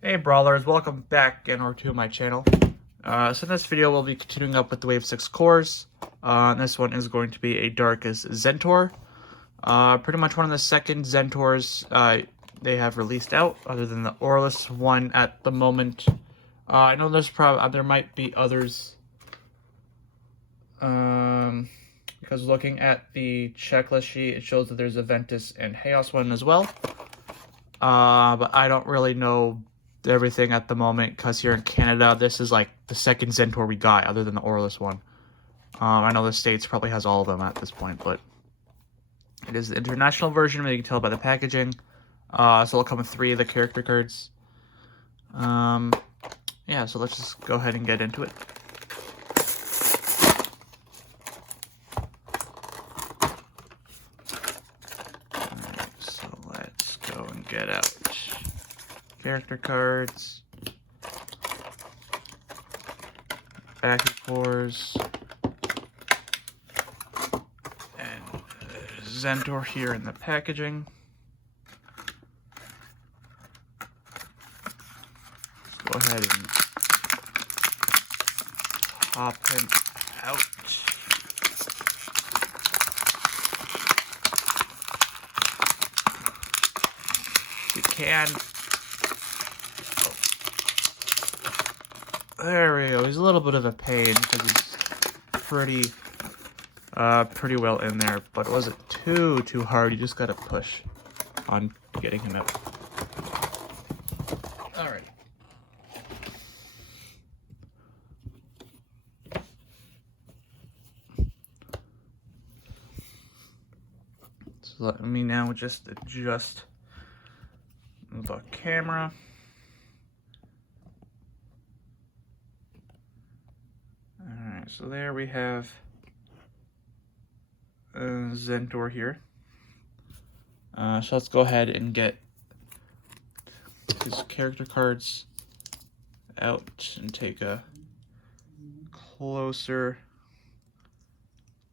Hey Brawlers, welcome back again or to my channel. So in this video we'll be continuing up with the Wave 6 cores. And this one is going to be a Darkus Zentaur. Pretty much one of the second Zentaurs they have released out, other than the Orless one at the moment. I know there might be others. Because looking at the checklist sheet, it shows that there's a Ventus and Chaos one as well. But I don't really know everything at the moment, because here in Canada, this is like the second Zentaur we got, other than the Orless one. I know the States probably has all of them at this point, but it is the international version, you can tell by the packaging. So it'll come with 3 of the character cards. Yeah, so let's just go ahead and get into it. Alright, so let's go and get out character cards, BakuCores, and Zentaur here in the packaging. Let's go ahead and pop him out. You can. There we go. He's a little bit of a pain because he's pretty well in there, but it wasn't too hard. You just gotta push on getting him out. All right. So let me now just adjust the camera. Alright, so there we have Zentaur here. So let's go ahead and get his character cards out and take a closer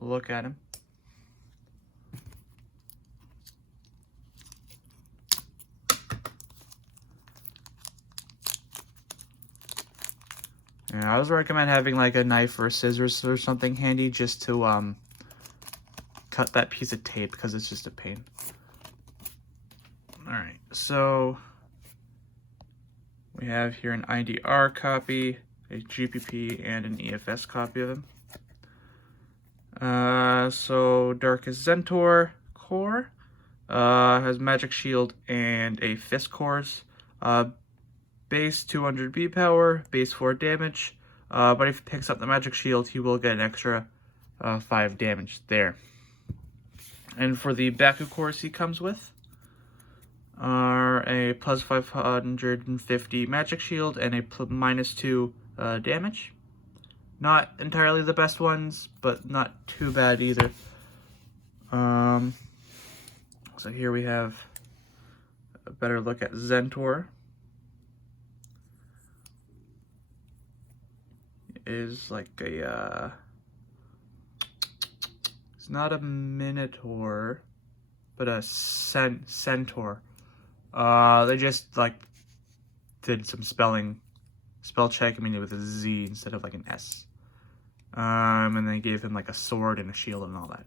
look at him. Yeah, I always recommend having like a knife or scissors or something handy just to cut that piece of tape, because it's just a pain. Alright, so we have here an IDR copy, a GPP, and an EFS copy of him. So Darkus Zentaur core has Magic Shield and a Fist cores. Base 200 B power, base 4 damage, but if he picks up the Magic Shield, he will get an extra 5 damage there. And for the BakuCores he comes with are a plus 550 Magic Shield and a minus 2 damage. Not entirely the best ones, but not too bad either. So here we have a better look at Zentaur. Is like a it's not a Minotaur, but a Centaur. They just like did some spell checking with a Z instead of like an S. And they gave him like a sword and a shield and all that.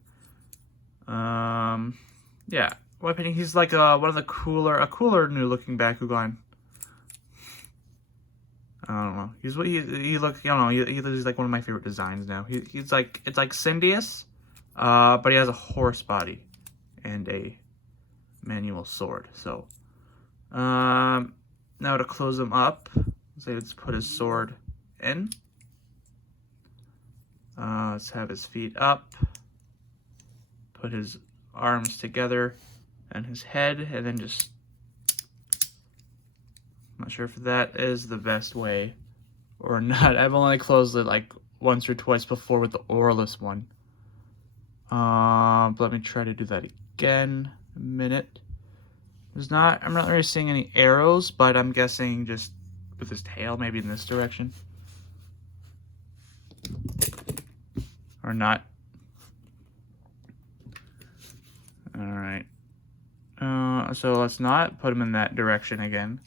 Yeah, in my opinion, he's like one of the cooler new looking Bakugan. I don't know. He looks. I don't know. He's like one of my favorite designs now. He's like, it's like Syndius, but he has a horse body and a manual sword. So, now to close him up, let's put his sword in. Let's have his feet up. Put his arms together and his head, and then just. Not sure if that is the best way or not. I've only closed it like once or twice before with the Orless one. But let me try to do that again. A minute. I'm not really seeing any arrows, but I'm guessing just with his tail, maybe in this direction. Or not. Alright. So let's not put him in that direction again.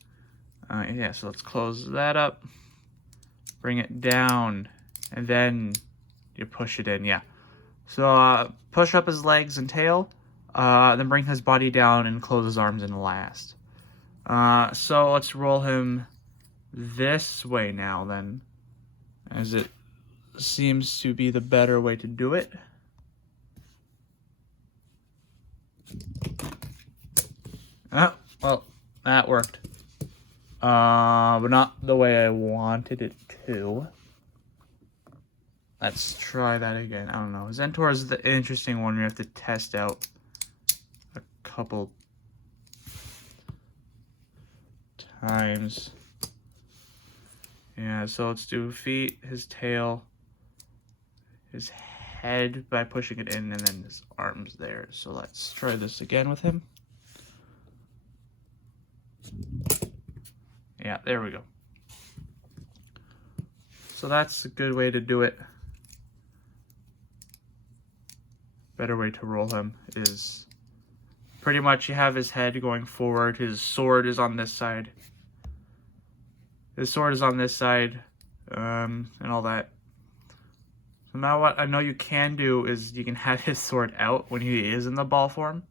Yeah, so let's close that up. Bring it down. And then you push it in, yeah. So push up his legs and tail. Then bring his body down and close his arms in last. So let's roll him this way now then, as it seems to be the better way to do it. Oh, well, that worked. But not the way I wanted it to. Let's try that again. I don't know. Zentaur is the interesting one. We have to test out a couple times. Yeah, so let's do feet, his tail, his head by pushing it in, and then his arms there. So let's try this again with him. Yeah, there we go. So that's a good way to do it. Better way to roll him is pretty much you have his head going forward, his sword is on this side. His sword is on this side, and all that. So now what I know you can do is you can have his sword out when he is in the ball form.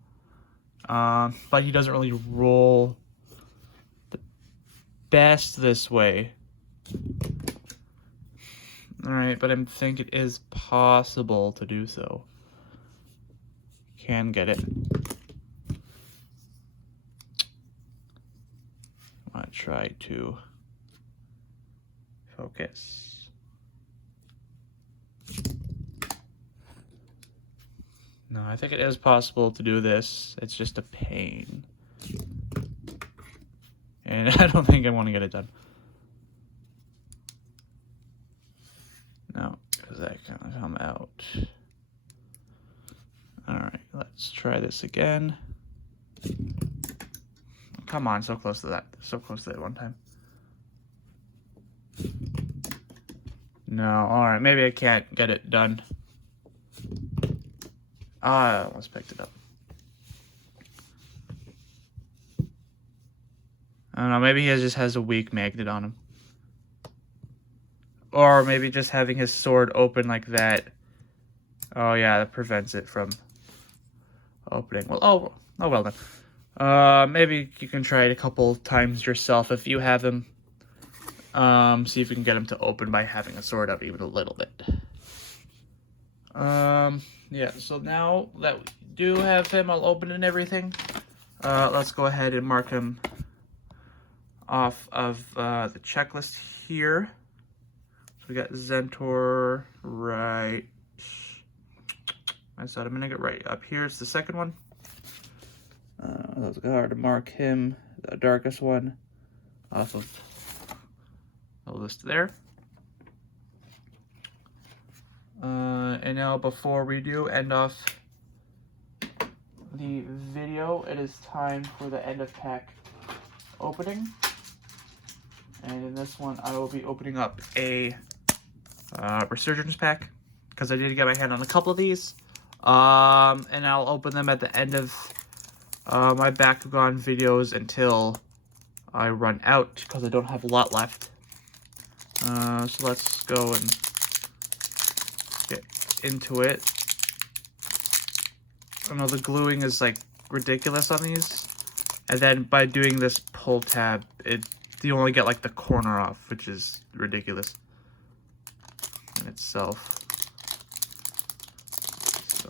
But he doesn't really roll the best this way. Alright, but I think it is possible to do so. Can get it. I want to try to focus. No, I think it is possible to do this. It's just a pain. And I don't think I want to get it done. No, because that kind of come out. Alright, let's try this again. Come on, so close to that. So close to that one time. No, alright, maybe I can't get it done. I almost picked it up. I don't know, maybe he just has a weak magnet on him. Or maybe just having his sword open like that. Oh yeah, that prevents it from opening. Well, oh well then. Maybe you can try it a couple times yourself if you have him. See if you can get him to open by having a sword up even a little bit. Yeah, so now that we do have him all open and everything, let's go ahead and mark him off of the checklist here. So we got Zentaur right. I said I'm gonna get right up here. It's the second one. Let's go hard to mark him, the darkest one, off of the list there. And now before we do end off the video, it is time for the end of pack opening. And in this one, I will be opening up a Resurgence pack, because I did get my hand on a couple of these. And I'll open them at the end of my Bakugan videos until I run out, because I don't have a lot left. So let's go and get into it. I know the gluing is like ridiculous on these, and then by doing this pull tab, you only get like the corner off, which is ridiculous in itself. So,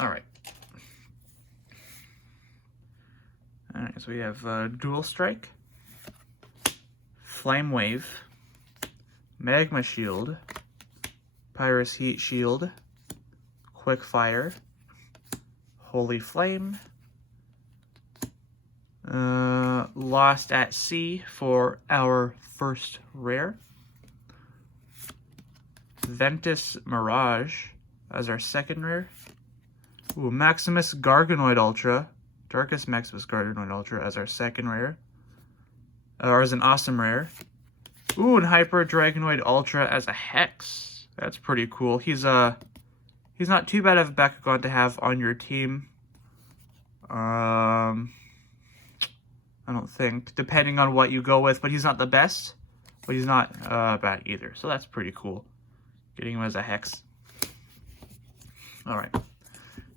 alright, so we have Dual Strike, Flame Wave, Magma Shield, Pyrus Heat Shield, Quick Fire, Holy Flame, Lost at Sea for our first rare, Ventus Mirage as our second rare, ooh, Maximus Garganoid Ultra, Darkus Maximus Garganoid Ultra as our second rare, or as an awesome rare. Ooh, and Hyper Dragonoid Ultra as a Hex. That's pretty cool. He's not too bad of a Bakugan to have on your team. I don't think, depending on what you go with. But he's not the best, but he's not bad either. So that's pretty cool. Getting him as a Hex. Alright.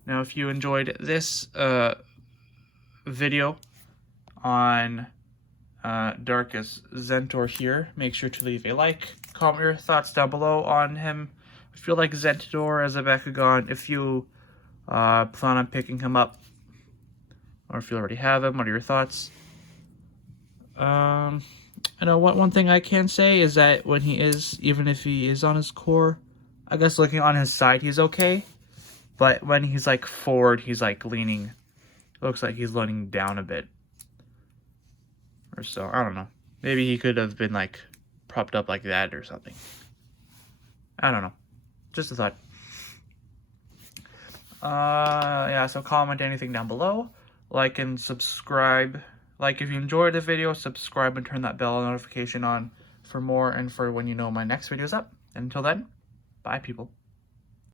Now, if you enjoyed this video on Darkus Zentaur here, make sure to leave a like, comment your thoughts down below on him. If you like Zentaur as a Bakugan, if you plan on picking him up, or if you already have him, what are your thoughts? I know one thing I can say is that when he is, even if he is on his core, I guess looking on his side, he's okay. But when he's like forward, he's like leaning, it looks like he's leaning down a bit. Or so, I don't know. Maybe he could have been like propped up like that or something. I don't know. Just a thought. Yeah, so comment anything down below. Like and subscribe. Like if you enjoyed the video, subscribe and turn that bell notification on for more and for when you know my next video is up. And until then, bye people.